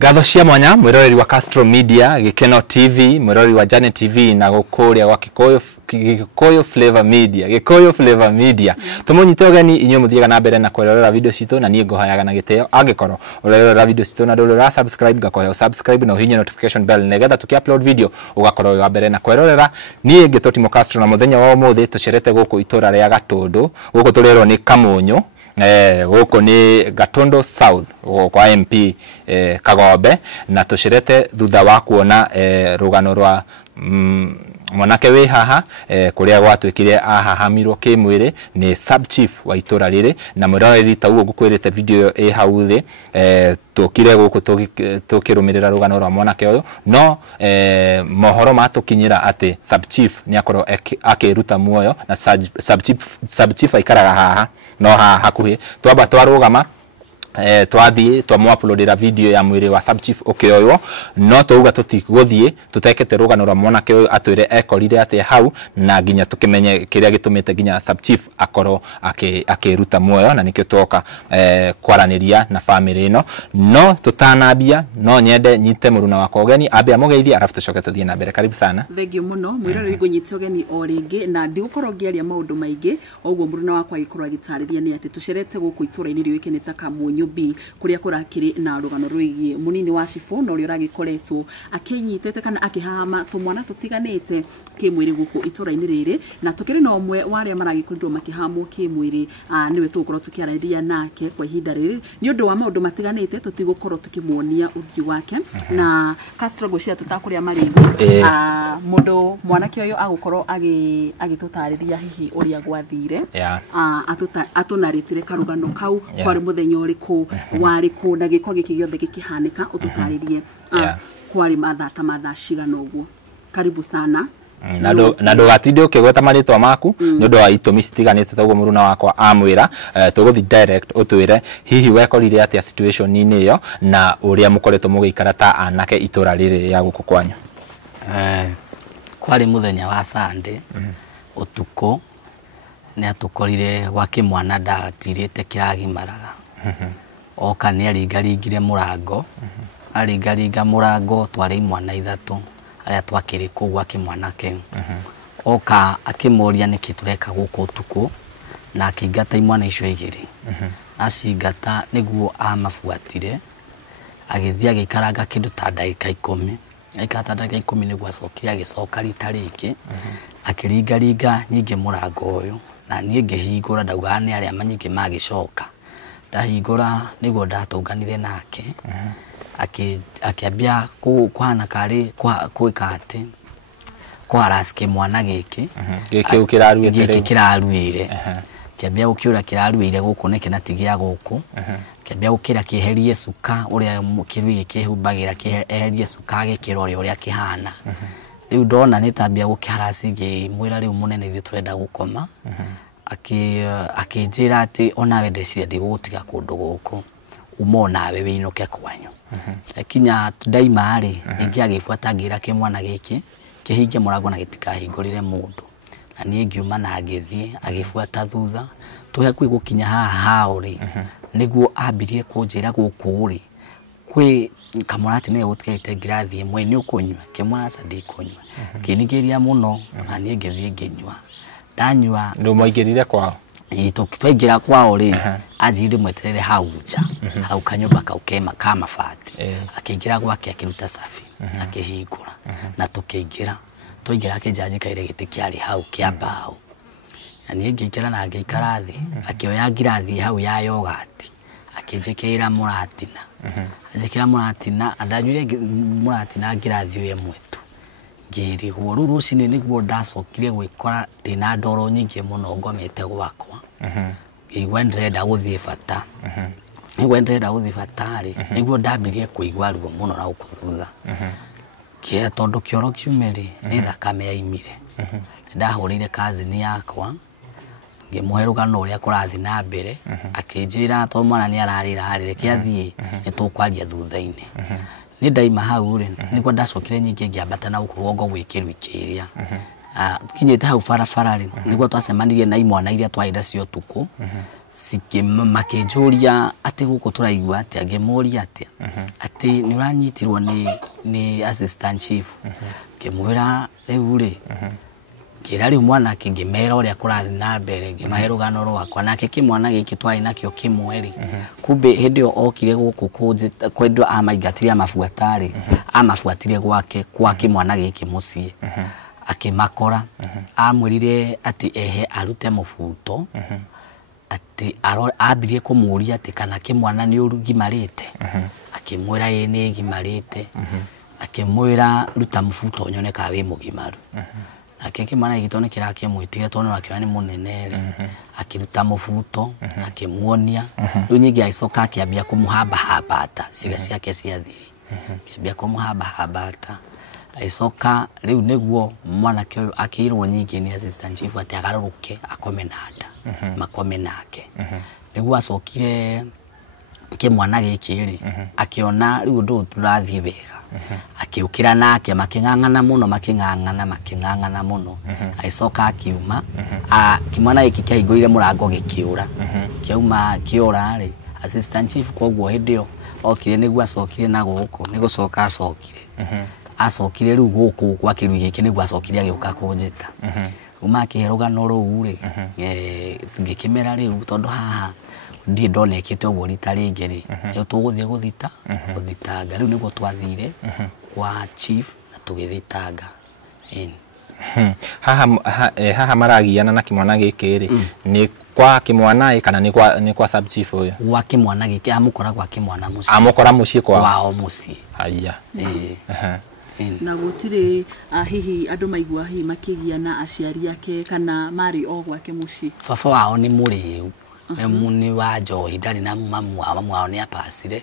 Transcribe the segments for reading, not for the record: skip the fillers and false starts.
Gatho cia mwanya mwiroreri wa Castro Media, Gikeno TV, mwiroreri wa Janet TV na gukuria wa Gikoyo Flavor Media. Tumunyite ogeni inywe muthiega na mbere na kwerorera video cito na nie ngohayaga na giteo angikoro urorera video cito na ndolora subscribe gakoya subscribe na uhinye notification bell negetha tuki-upload video ugakorwo wa mbere na kwerorera. Nie Gitoti Castro na muthenya wa umuthi tucerete guku itura ria Gatundu guku turerwo ni Kamunyu guko ni Gatondo South kwa MP Kagombe na tushirete thutha wa kuona rugano rwa mwanake we haha kuria gwatwikire ahahamirwo kimwire ni sub chief wa itura riri na mwiroreri taugo gukwirite video hau thi tukire guku tukirumirira rugano rwa mwanake uyu no mohoro matukinyira ati sub chief ni akorwo akiruta muoyo na sub chief aikaraga haha no hakuhi twamba twarugama twathie twamuploadira video ya mwiri wa sub chief ukioywo no tuuga tutiguthie tutekete rugano rwa mwanake uyu atwire ekorire ati hau na ginya tukimenye kiria gitumite ginya sub chief akoro akiruta muoyo na nikio twoka kwaraniria na family ino no tutanabia no nyende nyite muruna wako ogeni abe amugeithia arafu tucoke tuthie na mbere. Karibu sana. Thengio muno mwiroreri gunyite ogeni o ringi na ndigukorwo ngiaria maundu maingi ogwo muruna wakwa agikorwo agitariria ni ati tucerete guku itura-ini riukinita Kamunyu B kuria kurakiri na rugano rwigi munini wa Shifu no uri uragikoretwo akinyitete kana akihama tumwana tutiganite kimwiri guku itura-ini riri na tukiri no mwe waria maragikorirwo makihamwo kimwiri niwe tukorwo tukiarairia nake kwa ihinda riri ni undu wa maundu matiganite tutigukorwo tukimuonia uthio wake na Castro gocia tutakuria maringo mundu mwanake uyu agukorwo agitutariria hihi uria gwathire atunaritire karugano kau kwari muthenya uriku wariku na giko giki giothe gikihanika ututaririe kwari mathaa cigana uguo. Karibu sana. Na ndugatinde ukigweta maritwa maku ni undu wa itumi citiganite taguo muruna wakwa amwira tuguthi direct utwire hihi wekorire atia situation ini iyo na uria mukoretwo mugikara ta anake itura riri ya guku kwanyu. Kwari muthenya wa Sunday utuko ni atukorire gwa kimwana ndatirite kiragimaraga oka ni aringaringire murango aringaringa murango twari mwana ithatu aria twakiri kugwa kimwana keu oka akimuria niki tureka guku utuku na akingata imwana icio igiri acingata niguo amafuatire agithia gikaranga kindu ta ndagika 10 aikata ndagika 10 niguo acokire agicoka rita ringi akiringaringa nyingi murango uyu na nie ngihingura ndauga ni aria manyingi magicoka ndahingura niguo ndatunganire nake akiambia kwana kari kwika ati kwa raske mwana giki kiraruire kiambia ukiura kiraruire guku niki natigia guku kiambia ukira kiherie suka uria kiru gikihumbagira kiherie suka gikirore uria kihana riu ndona nitambia gukiharacige mwira riu munene ithu turenda gukoma akijira ati onawe ndecire ndigutiga kundu guku umonawe winuke kwanyu kinya ndaima ri ingi agifuata ngira kimwana giki kihinge murango na gitikahingurire mundu na nie ngiuma na ngithie agifuata thutha tuhe kwi gukinya haha ri niguo ambirie kunjira guku ri kwi kamurati ne gutikete ngirathie mwe ni ukunywa kimwana sadi kunywa kinigiria muno na nie ngithie nginywa ndanywa ndo maigirire kwao twaingira kwao ri ajire mweterere hau nja hau kanyumba kau kema kama fati akingira gwake akiruta safi akihingura na tukiingira twaingira akijaji kaire giti kiari hau kiambao na nie ngikira na ngikara thi akioya ngirathi hau ya yogati akijikira muratina ajikira muratina andanyure muratina ngirathi uye mwetu ngiri huru rucine niguo ndacokire gwikora ndina ndoro nyingi muno ngomete gwakwa igwa ndrenda guthie bata igwa ndrenda guthie batari niguo ndambirie kuigwa ruo muno na ukuthutha kia tondu kioro kiumeri ni thakame yaimire ndahurire kazini yakwa ngimuhe rugano uria kurathi na mbere akinjira to mwana ni ararira reke athie ni tukwaria thutha-ini ni ndaima hau ri niguo ndacokire nyingi ngiambata na ukurwo ngo gwikiru ikiria kinyete hau farafara ri niguo twacemanirie na imwana iria twaida cio tuku makijuria ati guku turaigua ati angemuria ati ati ni uranyitirwo ni assistant chief kimwira riu ri kira riu mwana kingimera uria kurathi na mbere ngimahe rugano rwakwa nake kimwana giki twari nakio kimweri kumbe hindi okire guku kwendwa amaingatiria mafuatari amafuatire gwake kwa kimwana giki mucie akimakora amwirire ati ehe arute mubuto ati abirie kumuria ati kana kimwana ni urugimarite akimwira ye ni gimarite akimwira ruta mubuto nyone ka wi mugimaru akeke mana gitone kirake mwitire tono akiwa ni munenere akiruta mubuto akimuonia riu nyingi aicoka akiambia kumuhamba habata ciga ciake cia thiri akiambia kumuhamba habata aicoka riu niguo mwana kio akirwo nyingi ni assistant chief ati agaruruke akome nada makome nake niguo acokire kimwana gikiri akiona riu ndu turathie wega akiukira nake makingangana muno aicoka akiuma kimwana giki kiahinguire murango gikiura kiauma kiora ri assistant chief koguo hindio okire niguo acokire na guku nigucoka acokire riu guku kwa kiru giki niguo acokire agioka kunjita uma kiherugano ruu ri ngikimera riu tondu haha ndi ndonekete uguo rita ringi ri tuguthie guthitanga riu niguo twathire kwa chief na tugithitanga haha maragiana na kimwana giki ri ni kwa kimwana kana ni kwa sub chief uyu wa kimwana giki amukora kwa kimwana muci amukora muci kwao muci haya na gutire hihi andu maigua hihi makigiana aciari yake kana mari o gwake muci baba wao ni muriu muni wa joyi ndari na mamu wao ni apasire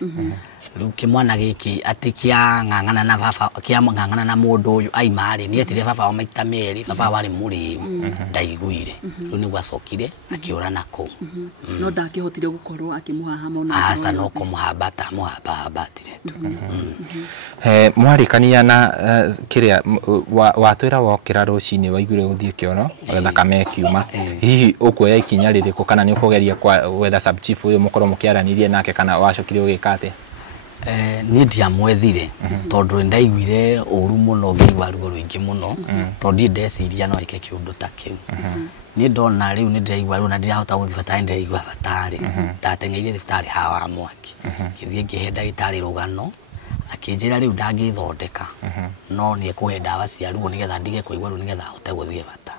riu kimwana giki ati kia ngangana na baba kia ngangana na mundu uyu aimari ni etire baba wa maita meri baba wari muriu ndaiguire riu ni gwacokire akiura nako no ndakihotire gukorwo akimuhahama ona asa no kumuhabata muhabatire mwarikania na kiria watwira wokira rucini waigure guthie kioro thakame kiuma hihi ukuoya ikinya ririko kana ni ukugeria kwa wetha sub chief uyu mukorwo mukiaranirie nake kana wacokire ugikate ni ndia mwethire tondu ndaiguire uru muno ngiigwa rugo ruingi muno tondu ndeciria no ike kiundu ta kiu ni ndona riu ni ndaigwa riu na ndirahota guthibata ndaigwa batari ndatengeire thibitari hawa mwaki ngithie ngihe ndagitari rugano akinjira riu ndangithondeka no ni ekuhe ndawa cia rugo nigetha ndige kuigwa riu nigetha hote guthie bata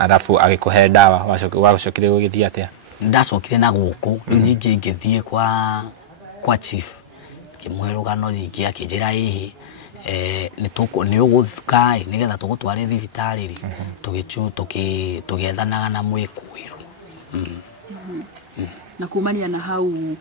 alafu agikuhe ndawa wacokire gugithia atia ndacokire na guku nyingi ngithie kwa chief kimwerugano ringi akinjira hihi ni uguthuka nigetha tugutware thibitari ri tugethanaga na mwikuiru na kumania na hau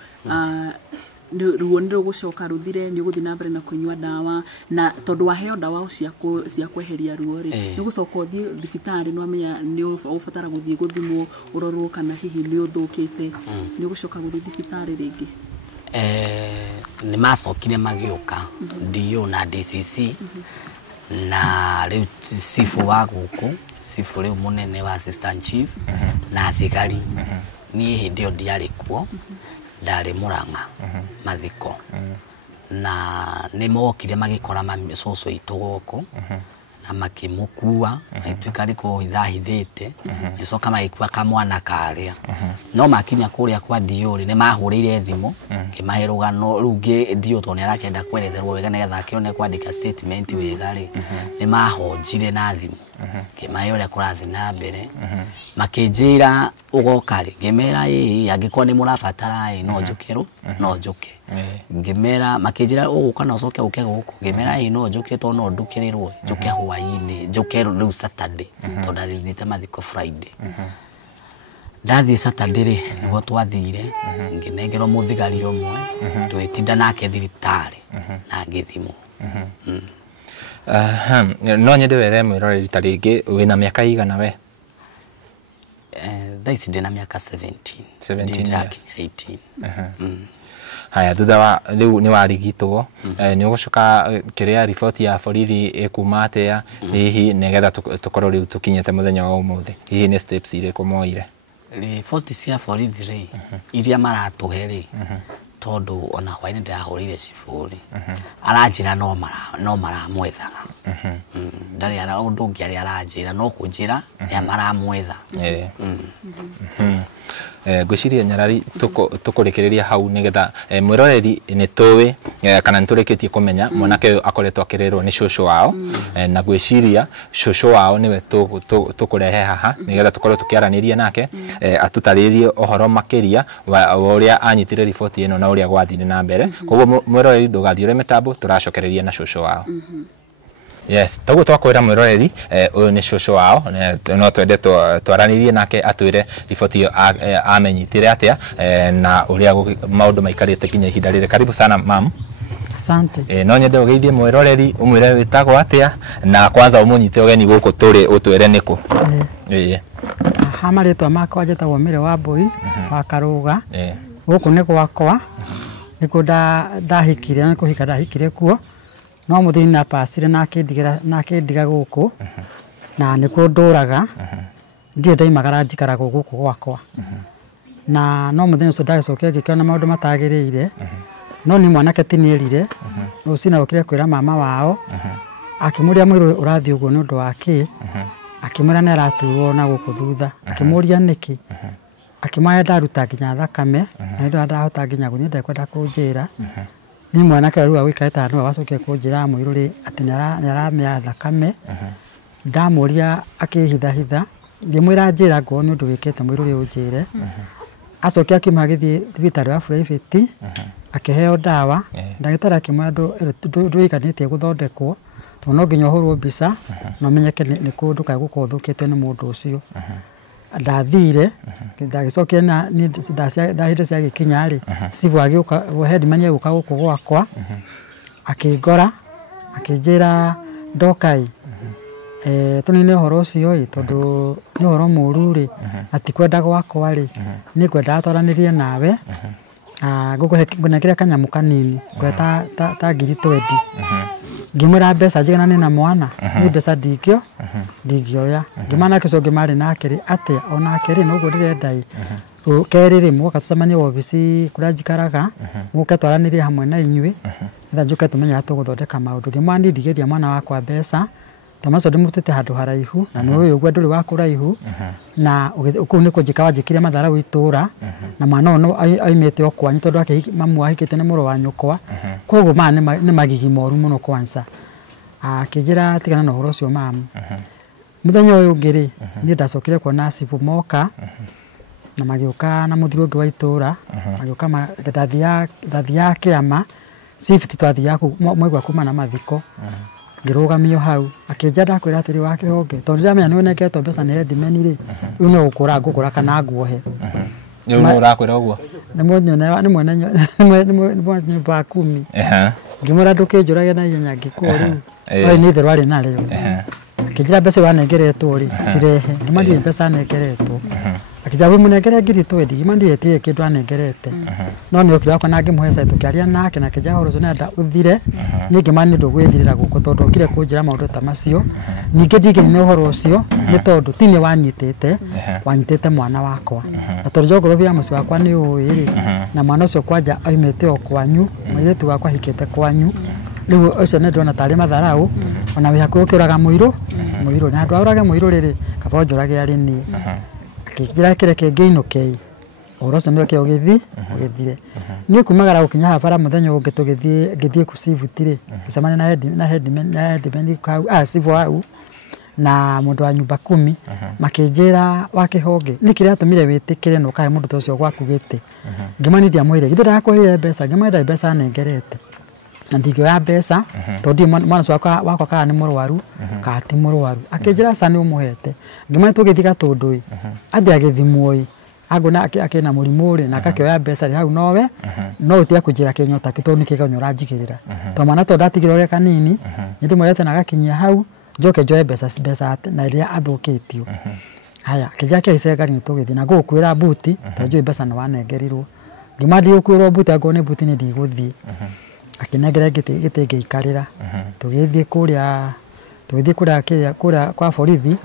ruo ndio gucoka ruthire ni uguthi na mbere na kunywa dawa na tondu waheo dawa cia kweheria ruo ri ni gucoka uthie thibitari no amenya ni ufatara guthie guthimwo urorwo kana hihi ni uthukite ni gucoka guthie thibitari ringi ni macokire magioka dio na DCC na riu sifu wa guku sifu riu munene wa assistant chief na thigari ni hindio ndiari kuo ndari Murang'a mathiko na ni mokire magikora macoco itu guku na makimukua aituika riko ithahithite icoka magikua kamwana karia no makinya kuria kwa diori ni mahurire thimu kimahe rugano rungi dio tone arakenda kweretherwo wega nigetha akione kwandika statement wega ri ni mahonjire na thimu kimahe uria kurathi na mbere makinjira ugokari ngimera angikwa ni murabatara no njukiru no njuke ngimera makinjira uguka no coke uke guku ngimera no njuke to no ndukirirwo njuke hwaini njuke riu Saturday to ndathite mathiko Friday ndathi Saturday ri nigo twathire nginengerwo muthigari omwe twitinda nake thibitari na ngithimo no nyende were mwirore rita ringi wina miaka igana we thaisi ndina miaka 17 18 haya thutha wa riu ni warigitwo ni ugucoka kiria report ya borithi ikuma atia hihi nigetha tukorwo riu tukinyete muthenya wa umuthi hihi ni steps ire kumoire riboti cia borithi rĩ iria maratũhe rĩ tondu ona hwaini ndirahurire ciburi aranjira no maramwethaga ndari ara undu ungi ari aranjira no kunjira ya maramwetha gwiciria Nyarari tukurekereria hau nigetha mwiroreri ni tuwi kana nitureketie kumenya mwanake akoretwo akirerwo ni shosho wao na gwiciria shosho wao niwe tukurehe haha nigetha tukorwo tukiaraniria nake atutaririe ohoro makiria wa uria anyitire riboti ino na uria gwathire na mbere koguo mwiroreri ndugathiure mitambo turacokereria na shosho wao. Yes, taguo twakwira mwiroreri uyu ni shosho wao no twende twaranirie nake atwire riboti iyo amenyitire atia na uria maundu maikarite kinya ihinda rire. Karibu sana mam. Asante. No nyende ugeithie mwiroreri umwire witagwo atia na kwanza umunyite ugeni guku turi utwire niku. Hamaritwa makwa njitagwo Mire Wambui wa Karuga. Guku ni gwakwa niku ndahikire na kuhika ndahikire kuo no muthini na pasire na kindiga guku na nikuo nduraga ndie ndaimagara njikara guku gwakwa na no muthini ucio ndagicokia ngikiona maundu matagiriire no ni mwanake tinirire rucina ukire kwira mama wao akimuria mwiru urathi uguo ni undu wake akimura na araturwo na guku thutha akimuria niki akimaya ndaruta nginya thakame na ndio ndahota nginya guthie ndekwenda kunjira ni mwanake ruga wikareta no wacoke kunjira mwiruri ati nyaramya thakame ndamuria akihitha ngimwira njira ngo ni undu wikete mwiruri unjire acoke akimagithie thibitari wa private akiheo dawa ndagitari akimando nduikanitie guthondekwo no nginya uhurwo mbica no menyeke ni kundu kai gukothukitwe ni mundu ucio ndathire ndagicokia na ndahinde cia gikinyari sibu agiuka headman agiuka guku gwakwa akingora akinjira ndokai tunine uhoro ucio tondu ni uhoro mururi ati kwenda gwakwa ri ni kwenda atwaranirie nawe ngukunekire kanyamu kanini kweta ta ngiri 20 ngimwira mbeca njigana na mwana ni mbeca ndingioya ngimana kicoge mari nake ati ona akeri no guo ndirendai keriri muka tucemanie ofisi kuria njikaraga muke twaranirie hamwe na inyui nda njuke tumenya tuguthondeka maundu ngimani ndigeria mwana wakwa mbeca tamaco ndimutite handu haraihu na ni uyu gwe nduri wa kuraihu na uku ni kunjikawa njikire mathara witura na mwana no aimete okwanyu tondu ake mamu ahikite ni muru wa nyukwa koguo mana ni magigi moru muno kwanza akijira tigana no horo cio mamu muthenya uyu ngiri ni ndacokire kuona sibu moka na magiuka na muthiro ngi wa itura magiuka ndathia kiama sifiti twathia ku mwegwa kuma na mathiko ngirugamio hau akinja ndakwira atiri wake honge tondu ndamenya ni oneketwo mbeca ni headman ri uyu no ngukura kana nguohe ni urakwira uguo ni mwene nyumba 10 ngimura ndukinjurage na ihenya ngikuo riu ni ithe rwari nario akinjira mbeca wanengeretwo ri cirehe ngimandi mbeca nengeretwo akija munengere ngiri 20 ngimandi etie kindu anengerete no ni ukira kwa nangi muhesa tukiaria nake na kija horo zona nda uthire ningi mani ndugwithirira guko tondu ukire kunjira maundu ta macio ningi ndike ni uhoro ucio ni tondu tini wanyitite mwana wakwa na tondu jogo bia muci wakwa ni uiri na mwana ucio kwanja aimete okwanyu mairetu wakwa hikete kwanyu riu ucio ni ndona tari matharau ona wi hakuo ukiraga muiru ni andu aurage muiru riri kaba njurage ari ni kira kireke ngeino kei oroso ndio kio githire ni kumagara ukinya habara muthenya ungi tugithie ku sivutire kisamana na headman ka sivu au na mundu wa nyumba 10 makinjira wakihonge ni kire atumire witikire no kae mundu tocio gwakugite ngimani dia mwire githira kuhire mbeca ngimenda mbeca nengerete na ndigio ya mbeca tondu mwana wakwa kana ni murwaru ka ti murwaru akinjira sani umuhete ngimani tugithiga tondui athi agithimwoi agona akena murimu ri na akakioya mbeca ri hau nowe no utia kunjira kenyota kitondu kigonyora njigirira to mwana to ndatigiro ria kanini ndi mwete na gakinyia hau njoke njoe mbeca na iria athukitio haya kijake isegari ni tugithi na gukwira buti tondu mbeca na wanengerirwo ngimandi ukwirwo buti agone buti ni ndiguthi akinegera gite ngiikarira tugithie kuria kwa borithi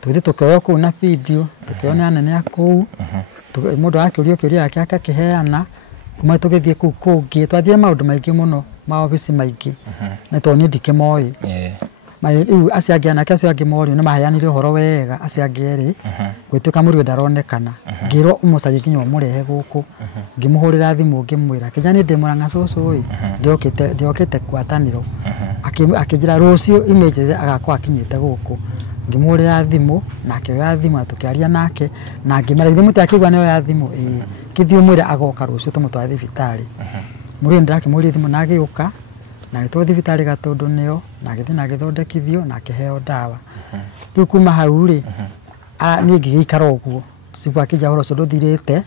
tuthi tukoyo ku na video tukiona anene akuu mundu akiurio kiuria yake akakiheana kuma tugithie ku kungi twathie maundu maingi muno ma office maingi na to ni ndikimoi mai asiangi anake acio angi morio na maheanire horo wega asiangi eri gwituka murio ndaronekana ngiro umucaji kinyo murehe guku ngimuhurira thimu ngimwira kijani ndimuranga cucu ndiokite kwataniro akijira rucio image agakwa akinyite guku ngimurira thimu nake ya thimu atukiaria nake na ngimera thimu takigwa nayo ya thimu kithio mwira agoka rucio tumutwa thibitari muri ndakimurira thimu nagiuka na gitwa thibitari gatundu nio na githi na githondekithio na kiheo dawa riu kuma hau ri ni ngigikara uguo sibu akija horo condo thirite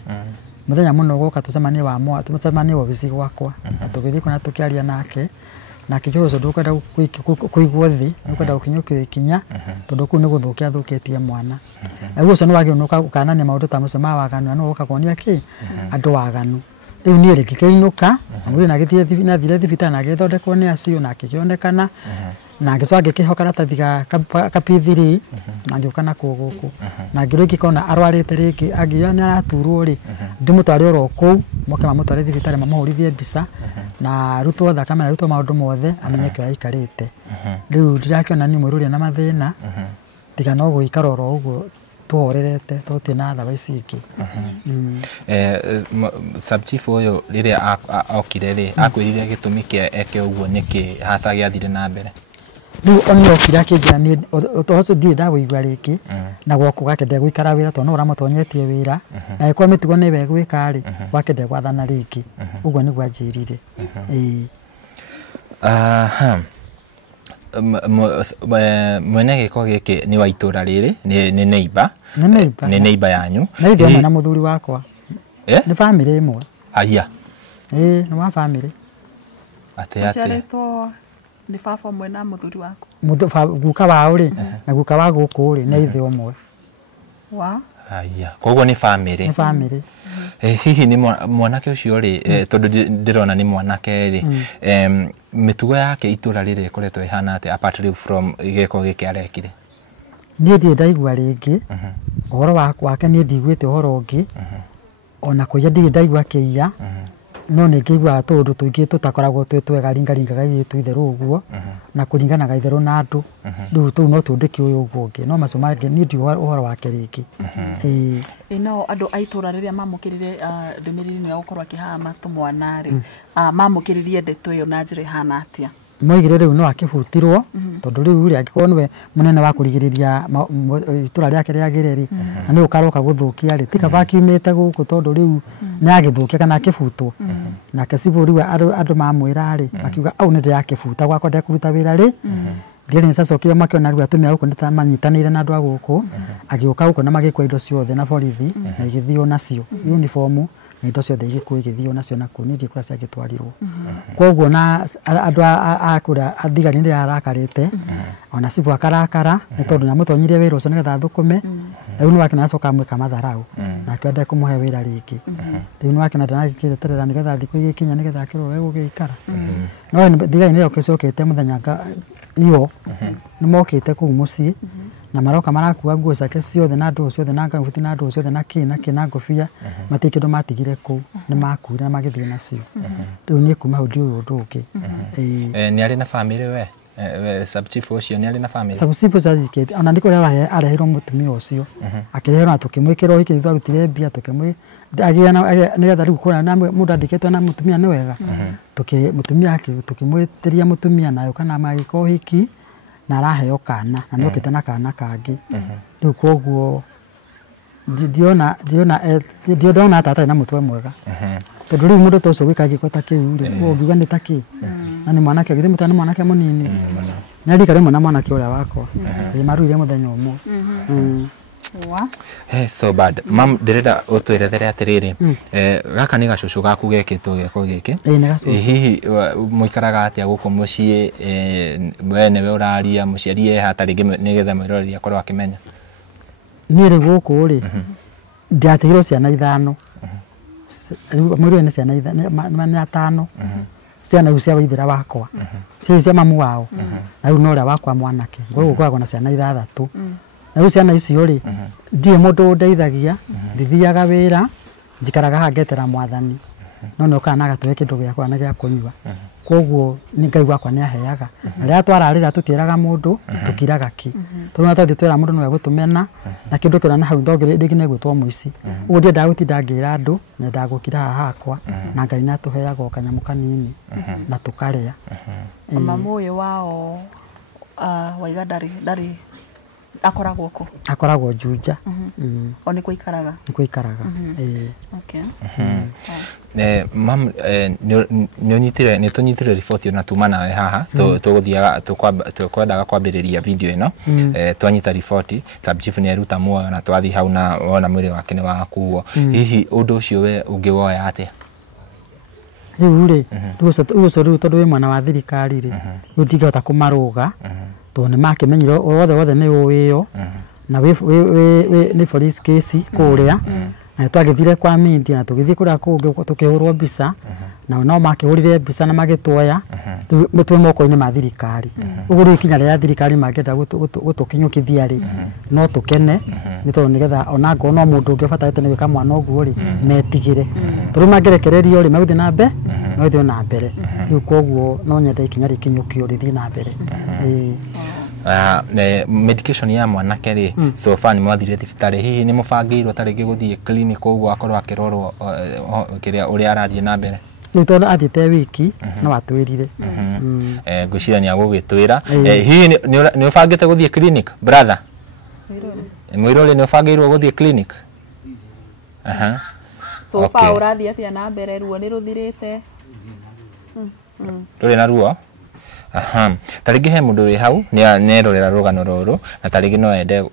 muthenya muno goka tucemanie wa mwa tucemanie ofisi gwakwa tugithi kuna tukiaria nake na kijoro condo ukenda kuigwo thi ukenda ukinyukire kinya tondu ku ni guthukia thuketie mwana aguo cono wagi unuka ukanania maundu ta mucema waganu no uka kuonia ki andu waganu riu ni ri kikeinuka muri na githie na thire thibitari na githondekwo ni acio na kionekana na ngicoa kiho karatathi ka P3 na ngiuka na kuguku na ngiro ikikona arwarite ringi agia ni araturwo ri ndimutware oro ku moke mamutware thibitari mamuhurithie mbica na rutwo thakame na rutwo maundu mothe amenyeke aikarite riu ndirakiona ni mwiruria na mathina tiga no guikara oro uguo tuhorerete tuti na thawa icingi sub chief uyu riria okire ri akwirire gitumi kia eke uguo niki hasa giathire na mbere riu oni okire akinjira ni toco ndi ndagwigua ringi na gwoko gake ndegwikara wira tondu uramutonyetie wira na iko mitugo ni wegwika ri gwake ndegwathana ringi uguo niguo anjirire mwene giko giki ni wa itura riri ni neighbor ni neighbor yanyu na muthuri wakwa ni family imwe aya ni wa family aciaritwo ni baba mwe na muthuri wako guka wao ri na guka wa guku ri ni ithe umwe wa aya koguo ni family hihi ni mwanake ucio ri tondu ndirona ni mwanake ri mitugo yake itura riri ikoretwo ihana ati apart from giko giki arekire ni ndi ndaigua ringi uhoro wake ni ndigwite uhoro ungi ona kuya ndi ndaigua kiya no ni ngigua tundu tuingi tutakoragwo twega ringaringaga itu itheru uguo na kuringanaga itheru na andu riu tu no tundiki uyu uguo ungi no macio mangi ni ndi uhoro wake ringi no andu aitura riria mamukirire ndumiriri ni gukorwo akihama tumwana ri mamukiririe ndeto iyo na njira ihana atia moigire riu no akibutirwo tondu riu ri agikorwo niwe munene wa kurigiriria itura riake riagireri na ni ukaroka guthukia ri tika vakiumite guku tondu riu ni agithukia kana akibutwo na kesibu riu andu mamwira ri akiuga au ni ndiakibuta gwakwa ndekuruta wira ri ndire ni sasa okiya makiona riu atumia guku nitamanyitanire na andu aguku agiuka guku na magikwa indo ciothe na borithi na igithio nacio uniform indo ciothe igikuo igithio nacio na kuni ndikura cia gitwarirwo koguo na andu akura athigari ndi arakarite ona sibu akarakara ni tondu na mutonyire wira ucio nigetha thukume riu ni wake na acoka mwika matharau na kwenda kumuhe wira ringi riu ni wake na ndanagikire terera nigetha thiku igikinya nigetha akirwo wego gikara no thigari ni okicokete muthenya iyo ni mokite kuu mucii na maroka marakua nguo ciake ciothe na ndu ciothe na ngabuti na ndu ciothe na kina ngobia matikindu matigire ku ni makuire na magithie nacio riu ni kuma hau ndio undu ungi ni ari na family we sub chief ucio ni ari na family sub chief ucio ona ndiko ria arehirwo mutumia ucio akirehirwo na tukimwikira hiki thwa rutire mbia tukimwi agia nigetha riu kuna na mundu andiketwe na mutumia ni wega mutumia tukimwitiria mutumia nayo kana magiko hiki na araheo kana na nokite na kana kangi riu koguo ndiona tata na mutwe mwega tondu riu mundu tocio gwika gikota kiu ri ngiuga ni taki na ni mwanake githimo tani mwanake munini na rika rimwe na mwanake uria wakwa maruire muthenya umwe so bad mam ndirenda utwerethere atiriri gaka ni gacucu gaku gekitwo geko giki hihi muikaraga atia guku mucii wene we uraria muciari hatari nigetha mwiroreri akorwo akimenya ni ri guku ri ndiatigirwo ciana ithano mwiri ni ciana ithano atano ciana cia waithira wakwa cia mamu wao na riu no ria wakwa mwanake ngoragwo na ciana ithathatu na ciana icio ri ndie mundu ndeithagia ndithiaga wira njikaraga hangetera mwathani no no kana gatwe kindu giakwa na gia kunyua koguo ni ngai wakwa ni aheaga ria twararira tutiraga mundu tukiraga ki turona twathi twira mundu no gutumena na kindu kira na hau ndogire ndigine gwitwo muici uguo ndia ndagutinda ngira andu na ndagukira hakwa na ngai na tuheaga kanyamu kanini na tukaria mamu uyu wao waiga ndari akoragwo ko akoragwo Juja o ni kuikaraga okay mam ni tunyitire riboti na tuma nawe haha tuguthiaga tukwendaga kwambiriria video ino twanyita riboti sub chief ni aruta muoyo na twathi hau na wona mwiri wake ni wakuo hihi undu ucio we ungiwoya atia riu ri riu tondu wi mwana wa thirikari ri utingihota kumaruga to ni makimenyire wothe ni uwiyo na ni police case kuria na twagithire kwa media na tugithie kuria kungi tukihurwo mbica na no makihurire mbica na magitwoya mitwe moko-ini ma thirikari uguo ri kinya ria thirikari magenda gutukinyukithia ri no tukene ni tondu nigetha ona ngo no mundu ungibatarite ni gwika mwana uguo ri metigire turu mangerekererio ri maguthi na mbe no ithio na mbere riu koguo no nyende ikinya rikinyukio rithie na mbere medication ya mwanake ri so far ni mwathire thibitari hihi ni mubangirwo tarigi guthie clinic uguo akorwo akirorwo kiria uria arathie na mbere ni tondu athite wiki no atwirire ngwiciria ni agugitwira hihi ni ubangite guthie clinic brother mwirori ni ubangirwo guthie clinic so far urathie atia na mbere ruo ni ruthirite ruri na ruo tarigi he mundu wi hau ni nerorera rugano ruru na tarigi no ende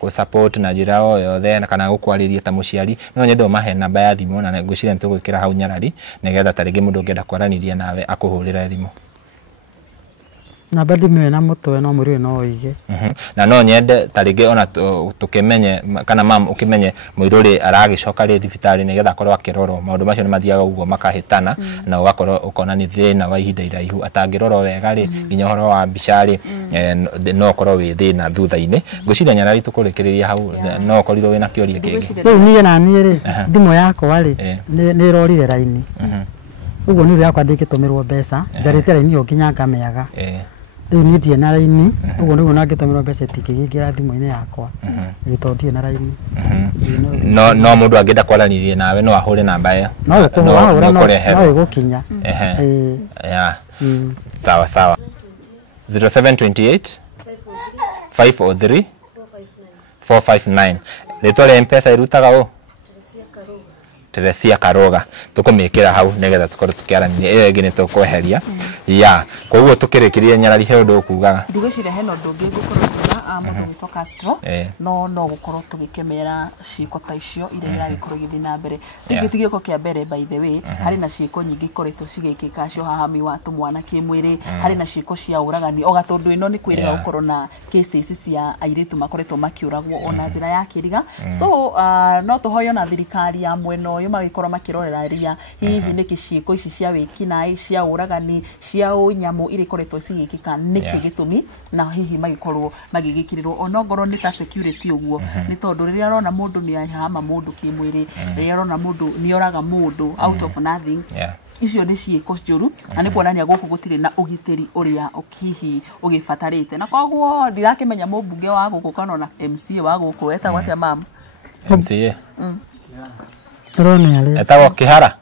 ku support na njira o yothe na kana gukwariria ta muciari no nyende mahe namba ya thimu na ngwiciria nitugwikira hau Nyarari nigetha tarigi mundu ungenda kwaraniria nawe akuhurira thimu na badi mwe na mutwe no muri no oige na no nyende tarigi ona tukimenye kana mam ukimenye mwiruri aragicoka ri thibitari nigetha akorwo akirorwo maundu macio ni mathiaga uguo makahitana na ugakorwo ukona ni thina wa ihinda iraihu atangirorwo wega ri nginya horo wa mbica ri no ukorwo wi thina thutha-ini ngwiciria Nyarari tukurikiriria hau no ukorirwo wina kioria kingi riu niĩ na niĩ ri thimu yakwa ri ni irorire raini uguo ni yakwa ndingitumirwo mbeca njarite raini yo nginya ngameaga riu ni ndie na raini uguo niguo nangitumirwo mbeca itingigingira thimu-ini yakwa gitondie na raini no mundu angenda kwaranirie nawe no ahure namba iyo no ukuhura no igukinya sawa 0728 503 459 ritwa ria mpesa irutaga u Teresia Karoga tukumikira hau nigetha tukorwo tukiarania iyo ingi ni tukweheria koguo tukirikiria Nyarari he undu ukugaga ndigwiciria heno undu ungi ngukorwo kuga mundu witwa Castro no gukorwo tugikemera ciiko ta icio iria iragikorwo igithii na mbere tigiko kia mbere by the way hari na ciiko nyingi ikoretwo cigikika cio hahami wa tumwana kimwiri hari na ciiko cia uragani o gatondu ino ni kwirira gukorwo na cases cia airitu makoretwo makiuragwo ona njira ya kiriga so no tuhoyo na thirikari ya mweno uyu magikorwo makirorera ria hihi niki ciiko ici cia wikinaĩ cia uragani cia unyamu iri koretwo cigikika niki gitumi na hihi magikorwo magigikirirwo onongoro ni ta security uguo ni tondu riria rona mundu ni ahama mundu kimwiri riria rona mundu ni oraga mundu out of nothing icio ni ciiko njuru na ni kuonania guku gutire na ugitiri uria hihi ugibatarite na koguo ndirakimenya mubunge wa guku kana na MCA wa guku wetagwo atia mama MCA rone ale etagwo Kihara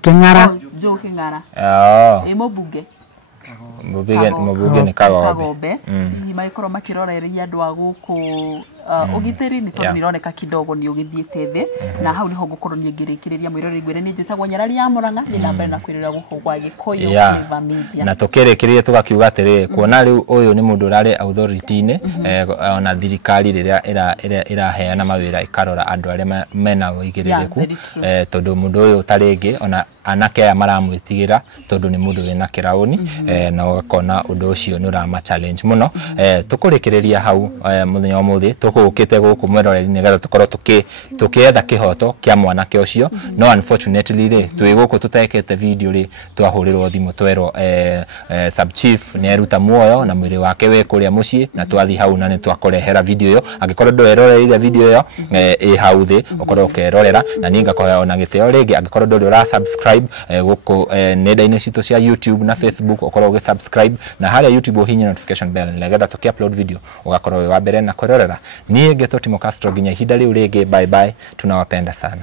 King'ara Jo King'ara mubunge mubunge ni Kagombe ni magikorwo makiroreria andu a guku ugitiri ni tondu nironeka kidogo ni ugithiete thi na hau niho ngukorwo ni ngirikiriria mwirori gwire ni njitagwo Nyarari ya Murang'a ni namba na kwirira guku gwa Gikuyu Flavour Media na tukirikirie tugakiuga atiri kuona riu uyu ni mundu urari authority-ini ona thirikari riria iraheana mawira ikarora andu aria mena uigiririku tondu mundu uyu taringi ona anake aya maramwitigira tondu ni mundu wina kirauni na ugakona undu ucio ni urama challenge muno tukurekereria hau muthenya umuthi tukukite guku mweroreri nigetha tukorwo tukietha kihoto kia mwanake ucio no unfortunately ri twi guku tutekete video ri twahurirwo thimu twerwo sub chief ni eruta muoyo na mwiri wake we kuria mucii na twathi hau na ni twakorehera video yo angikorwo ndoeroreire video yo hau thi ukorwo ukerorera na ninga koya na giteo ringi angikorwo nduri ura subscribe guku nenda-ini citu cia YouTube na Facebook ukorwo ugi subscribe na haria YouTube uhinye notification bell nigetha tuki-upload video ugakorwo we wa mbere na kurorera. Niĩ Ngeto Timo Castro nginya ihinda riu ringi, bye bye, tunawapenda sana.